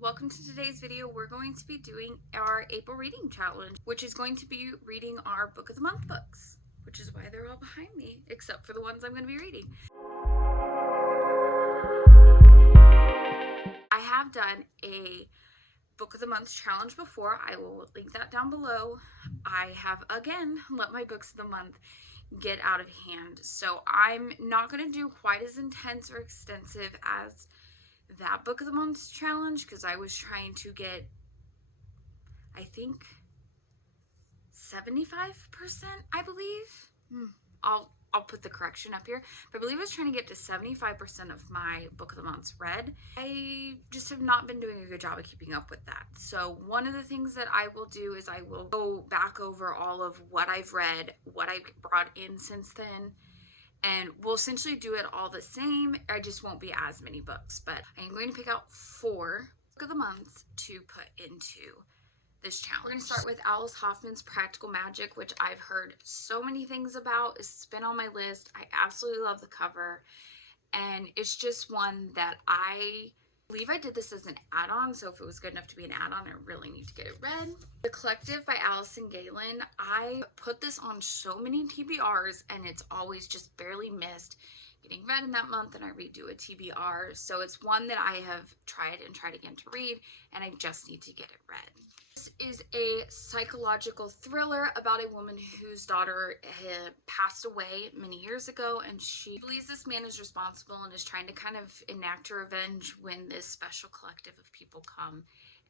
Welcome to today's video. We're going to be doing our April reading challenge, which is going to be reading our book of the month books, which is why they're all behind me, except for the ones I'm going to be reading. I have done a book of the month challenge before. I will link that down below. I have again let my books of the month get out of hand, so I'm not going to do quite as intense or extensive as that book of the month challenge, because I was trying to get, I think, 75%, I believe. I'll put the correction up here, but I believe I was trying to get to 75% of my book of the months read. I just have not been doing a good job of keeping up with that. So one of the things that I will do is I will go back over all of what I've read, what I've brought in since then, and we'll essentially do it all the same. I just won't be as many books, but I'm going to pick out 4 book of the months to put into this challenge. We're going to start with Alice Hoffman's Practical Magic, which I've heard so many things about. It's been on my list. I absolutely love the cover, and it's just one that I believe I did this as an add-on, so if it was good enough to be an add-on, I really need to get it read. The Collective by Allison Galen. I put this on so many TBRs, and it's always just barely missed getting read in that month, and I redo a TBR. So it's one that I have tried and tried again to read, and I just need to get it read. This is a psychological thriller about a woman whose daughter had passed away many years ago, and she believes this man is responsible and is trying to kind of enact her revenge when this special collective of people come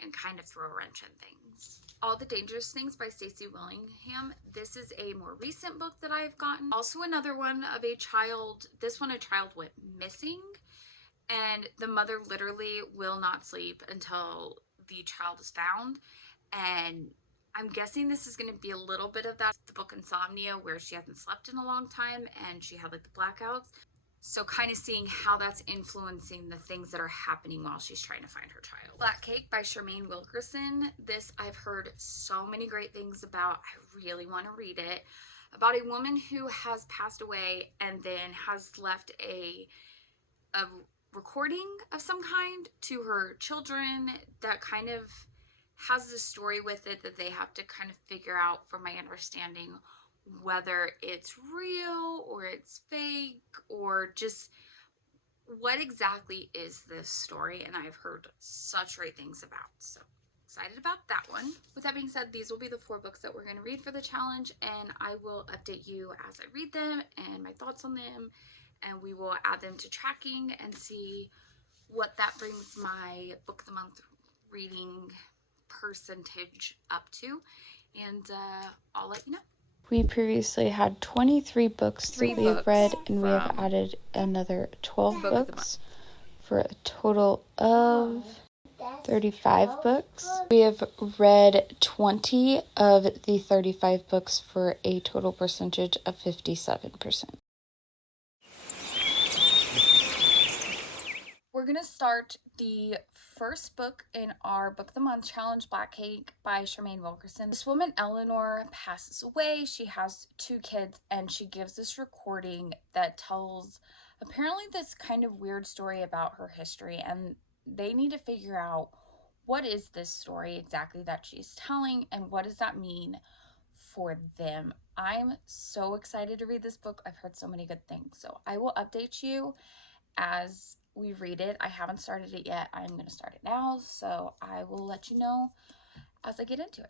and kind of throw a wrench in things. All the Dangerous Things by Stacey Willingham. This is a more recent book that I've gotten. Also another one of a child. This one, a child went missing, and the mother literally will not sleep until the child is found. And I'm guessing this is going to be a little bit of that, the book Insomnia, where she hasn't slept in a long time and she had like the blackouts. So kind of seeing how that's influencing the things that are happening while she's trying to find her child. Black Cake by Charmaine Wilkerson. This I've heard so many great things about. I really want to read it. About a woman who has passed away and then has left a recording of some kind to her children that kind of has this story with it that they have to kind of figure out, from my understanding, whether it's real or it's fake or just what exactly is this story. And I've heard such great things about, so excited about that one. With that being said, these will be the 4 books that we're going to read for the challenge, and I will update you as I read them and my thoughts on them, and we will add them to tracking and see what that brings my book of the month reading percentage up to, and I'll let you know. We previously had 23 books that we have read, and we have added another 12 books for a total of 35 books. We have read 20 of the 35 books for a total percentage of 57%. We're going to start the first book in our Book of the Month Challenge, Black Cake by Charmaine Wilkerson. This woman, Eleanor, passes away. She has 2 kids, and she gives this recording that tells apparently this kind of weird story about her history, and they need to figure out what is this story exactly that she's telling, and what does that mean for them. I'm so excited to read this book. I've heard so many good things, so I will update you as we read it. I haven't started it yet. I'm going to start it now, so I will let you know as I get into it.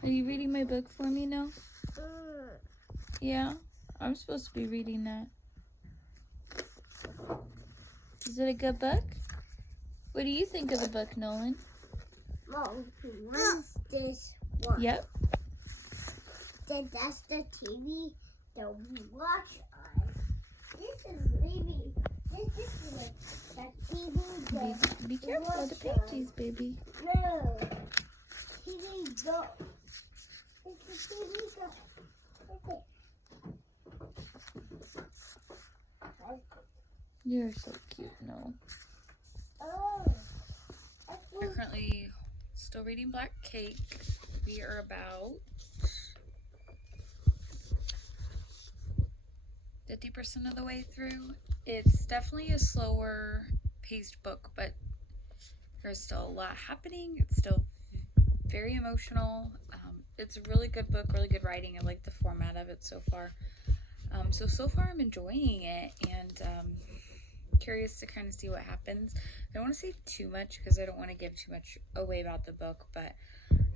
Are you reading my book for me now? Yeah, I'm supposed to be reading that. Is it a good book? What do you think of the book, Nolan? Mom, what's this one? Yep. That's the TV the watch on. This is baby. This is like the TV. Be careful of the pages, baby. No. TV go. It's the TV go. You're so cute, no. Oh. We're currently still reading Black Cake. We are about 50% of the way through. It's definitely a slower paced book, but there's still a lot happening. It's still very emotional. It's a really good book, really good writing. I like the format of it so far. So far I'm enjoying it, and curious to kind of see what happens. I don't want to say too much because I don't want to give too much away about the book, but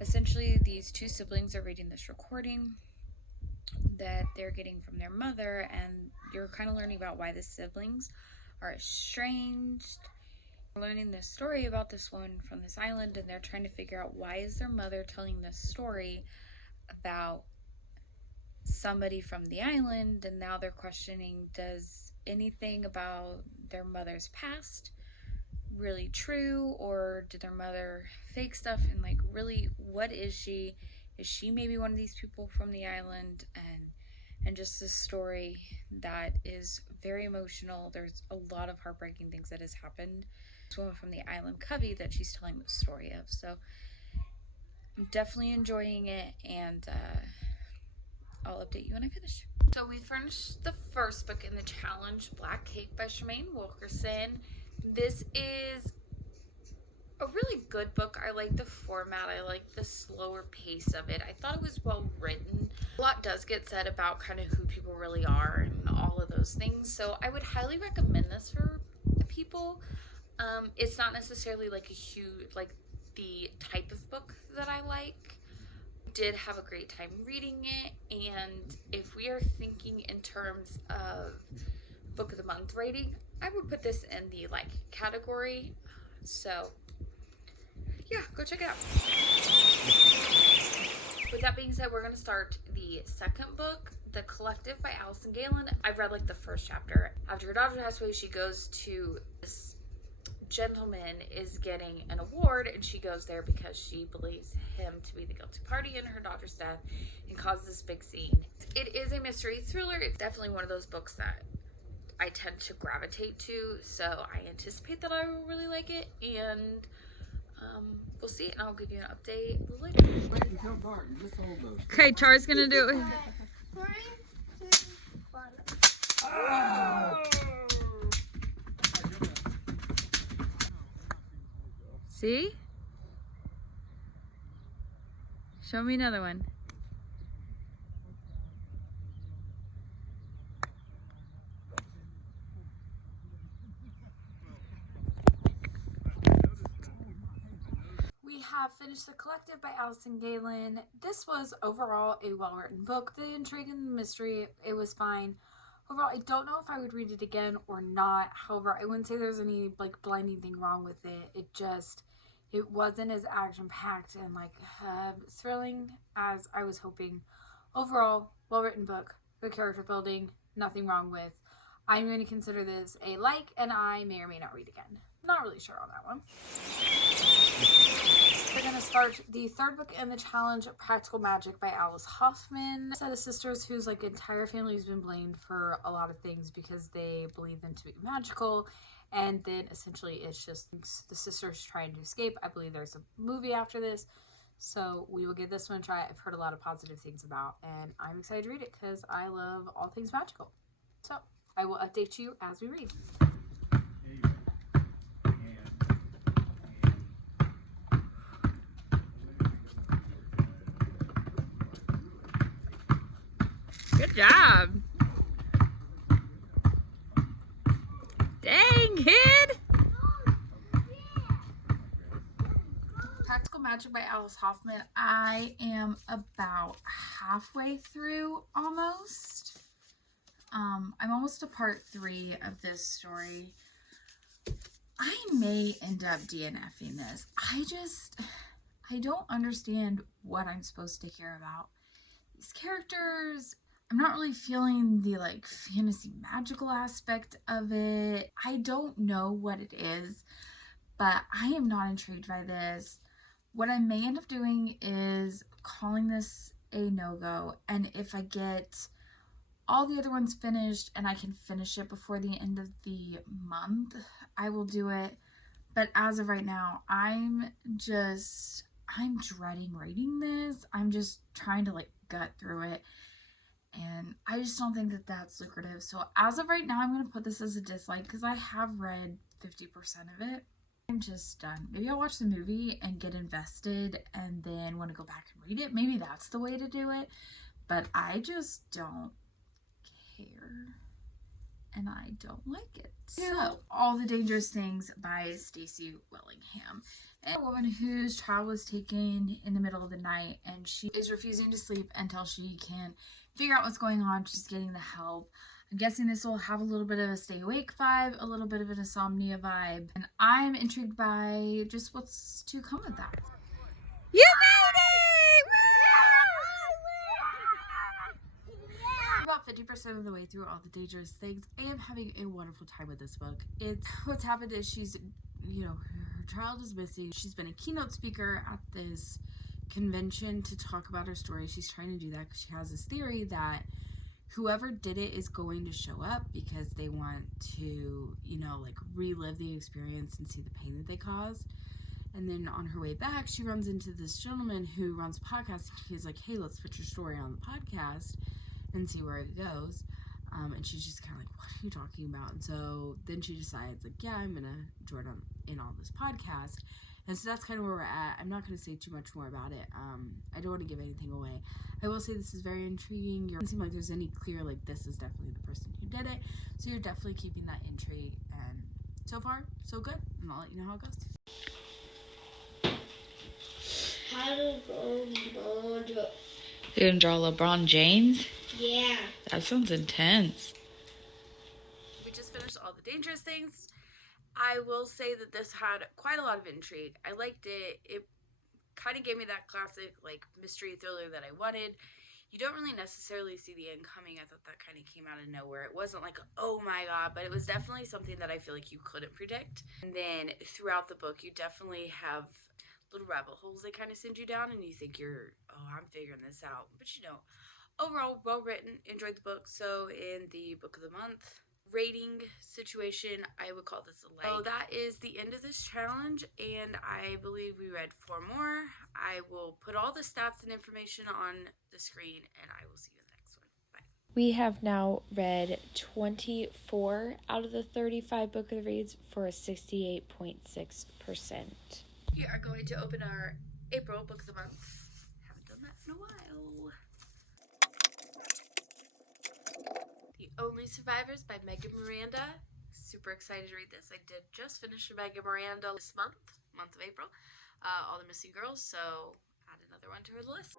essentially these two siblings are reading this recording that they're getting from their mother, and you're kind of learning about why the siblings are estranged. We're learning this story about this woman from this island, and they're trying to figure out why is their mother telling this story about somebody from the island, and now they're questioning, does anything about their mother's past really true, or did their mother fake stuff, and like really what is she maybe one of these people from the island, and just this story that is very emotional. There's a lot of heartbreaking things that has happened. This woman from the island Covey that she's telling the story of, so I'm definitely enjoying it, and I'll update you when I finish. So we finished the first book in the challenge, Black Cake by Tremaine Wilkerson. This is a really good book. I like the format. I like the slower pace of it. I thought it was well written. A lot does get said about kind of who people really are and all of those things. So I would highly recommend this for people. It's not necessarily like a huge, like the type of book that I like. Did have a great time reading it, and if we are thinking in terms of book of the month rating, I would put this in the like category. So yeah, go check it out. With that being said, we're going to start the second book, The Collective by Allison Galen. I've read like the first chapter. After her daughter passed away, she goes to this gentleman is getting an award, and she goes there because she believes him to be the guilty party in her daughter's death and causes this big scene. It is a mystery thriller. It's definitely one of those books that I tend to gravitate to, so I anticipate that I will really like it, and we'll see, and I'll give you an update later. Okay, Char's gonna do it. 3, 2, 1. Oh! See? Show me another one. We have finished The Collective by Allison Galen. This was overall a well-written book. The intrigue and the mystery, it was fine. Overall, I don't know if I would read it again or not. However, I wouldn't say there's any like blinding thing wrong with it. It wasn't as action-packed and like thrilling as I was hoping. Overall, well-written book, good character building, nothing wrong with. I'm going to consider this a like, and I may or may not read again. Not really sure on that one. We're going to start the third book in the challenge, Practical Magic by Alice Hoffman. A set of sisters whose like entire family has been blamed for a lot of things because they believe them to be magical, and then essentially it's just the sisters trying to escape. I believe there's a movie after this, so we will give this one a try. I've heard a lot of positive things about, and I'm excited to read it because I love all things magical. So I will update you as we read. Good job. Dang, kid. Practical Magic by Alice Hoffman. I am about halfway through almost. I'm almost to part 3 of this story. I may end up DNFing this. I don't understand what I'm supposed to care about. These characters, I'm not really feeling the like fantasy magical aspect of it. I don't know what it is, but I am not intrigued by this. What I may end up doing is calling this a no-go, and if I get all the other ones finished and I can finish it before the end of the month, I will do it. But as of right now, I'm dreading reading this. I'm just trying to like gut through it, and I just don't think that that's lucrative. So as of right now, I'm going to put this as a dislike because I have read 50% of it. I'm just done. Maybe I'll watch the movie and get invested and then want to go back and read it. Maybe that's the way to do it. But I just don't care. And I don't like it. So, All the Dangerous Things by Stacey Willingham. A woman whose child was taken in the middle of the night, and she is refusing to sleep until she can figure out what's going on. She's getting the help. I'm guessing this will have a little bit of a stay awake vibe, a little bit of an insomnia vibe, and I'm intrigued by just what's to come with that. You made it! About 50% of the way through All the Dangerous Things. I am having a wonderful time with this book. What's happened is she's, her child is missing. She's been a keynote speaker at this convention to talk about her story. She's trying to do that because she has this theory that whoever did it is going to show up because they want to, like relive the experience and see the pain that they caused. And then on her way back, she runs into this gentleman who runs a podcast. He's like, hey, let's put your story on the podcast and see where it goes. And she's just kind of like, what are you talking about? And so then she decides, like, yeah, I'm going to join in on this podcast. And so that's kind of where we're at. I'm not going to say too much more about it. I don't want to give anything away. I will say this is very intriguing. It doesn't seem like there's any clear, like, this is definitely the person who did it. So you're definitely keeping that intrigue. And so far, so good. And I'll let you know how it goes. You're gonna draw LeBron James? Yeah. That sounds intense. We just finished All the Dangerous Things. I will say that this had quite a lot of intrigue. I liked it. It kind of gave me that classic like mystery thriller that I wanted. You don't really necessarily see the end coming. I thought that kind of came out of nowhere. It wasn't like, oh my god, but it was definitely something that I feel like you couldn't predict. And then throughout the book, you definitely have little rabbit holes they kind of send you down, and you think I'm figuring this out, but you don't. Overall, well written, enjoyed the book. So in the book of the month rating situation, I would call this a like. So that is the end of this challenge, and I believe we read 4 more. I will put all the stats and information on the screen, and I will see you in the next one. Bye. We have now read 24 out of the 35 book of the reads for a 68.6%. We are going to open our April book of the month. Haven't done that in a while. The Only Survivors by Megan Miranda. Super excited to read this. I did just finish Megan Miranda this month of April. All the Missing Girls, so add another one to her list.